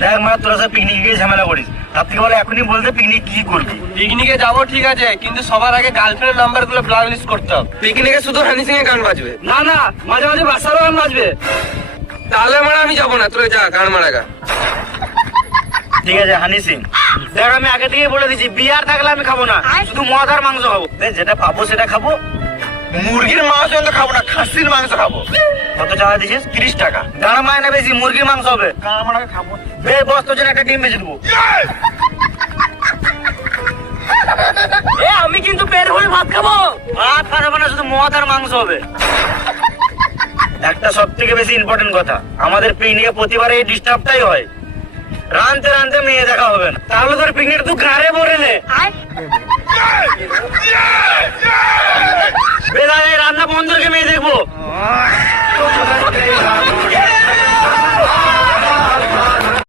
দেখ মা, তোরা সব পিকনিকে গিয়ে ঝামেলা করিস, তার থেকে বলে এখনই বলতে পিকনিক কি করবি। পিকনিকে যাবো ঠিক আছে, কিন্তু সবার আগে গার্লফ্রেন্ড নাম্বার গুলো ব্লক লিস্ট করতে হবে। পিকনিকে শুধু হানি সিং এর গান বাজবে? না না, মাঝে মাঝে বাসারও গান বাজবে। তাহলে মারা আমি যাবো না, তোরা যা গান মারা গা। ঠিক আছে হানি সিং, দেখ আমি আগে থেকে বলে দিচ্ছি, বিয়ার থাকলে আমি খাবো না, শুধু মদ আর মাংস খাবো। যেটা পাবো সেটা খাবো। মুরগির মাংস তো খাবো না, খাসির মাংস খাবো। কত চাওয়া দিছিস? 30 টাকা। গাড়া মায়না বেশি, মুরগির মাংস হবে। খাবো বস, তোর জন্য একটা ডিম বেঁচে দেবো। আমি কিন্তু পেট ভরে ভাত খাবো। ভাত খাবো না, শুধু মদ আর মাংস হবে। একটা সব থেকে বেশি ইম্পর্টেন্ট কথা, আমাদের পিকনিকে প্রতিবার এই ডিস্টার্বটাই হয়, রানতে রানতে মেয়ে দেখা হবে না। তাহলে তোর পিকনিক তুই গাড়ে ভরে নে। রান্না বন্ধ রেখে মেয়ে দেখবো।